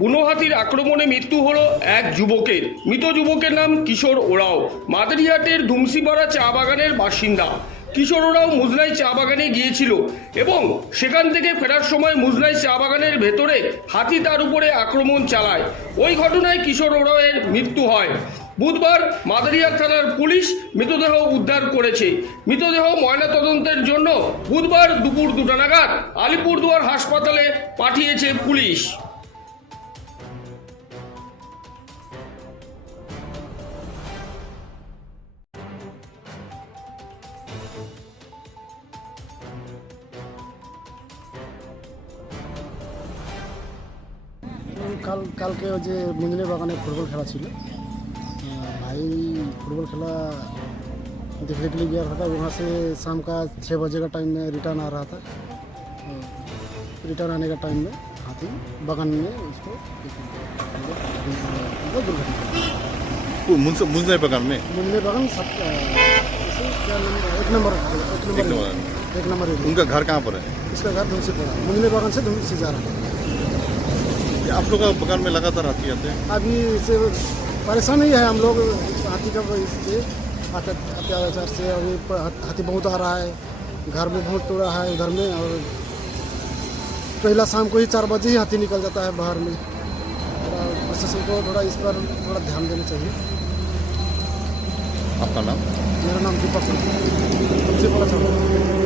বুনো হাতির আক্রমণে মৃত্যু হলো এক যুবকের। মৃত যুবকের নাম কিশোর ওরাও। মাদারিহাটের ধুমসিপাড়া চা বাগানের বাসিন্দা। কিশোর ওরাও মুজনাই চা বাগানে গিয়েছিল এবং সেখান থেকে ফেরার সময় মুজনাই চা বাগানের ভেতরে হাতি তার উপরে আক্রমণ চালায়। ওই ঘটনায় কিশোর ওরাওয়ের মৃত্যু হয়। বুধবার মাদারিহাট থানার পুলিশ মৃতদেহ উদ্ধার করেছে। মৃতদেহ ময়নাতদন্তের জন্য বুধবার দুপুর দুটা নাগাদ আলিপুরদুয়ার হাসপাতালে পাঠিয়েছে পুলিশ। কাল কালকে ওই যে মঞ্জুরি বাগানে ফুটবল খেলা ছিল আহ, भाई फुटबॉल खेला देखने के लिए गया था वहाँ से शाम का छः बजे का टाइम में रिटर्न आ रहा था रिटर्न आने का टाइम में हाथी बगान में उसको मतलब दुर्घटना मुंज- मुंजनाई बगान में मुंजरी बागान सब इसे क्या नंबर एक नंबर एक नंबर एक नंबर। उनका घर कहाँ पर है? इसका घर धुन से पड़ा। मुंजरी बागान से धुन से जा रहा है। आप लोग बगान में लगातार हाथी आते हैं? अभी इससे ही है हम लोग हाथी का इससे अत्याचार से अभी हाथी बहुत आ रहा है। घर में बहुत तोड़ा है उधर में और पहला शाम को ही चार बजे ही हाथी निकल जाता है बाहर में। प्रशासन को थोड़ा इस पर थोड़ा ध्यान देना चाहिए। आपका नाम मेरा नाम दीपक सिंह तुमसे बोला चाहूँगा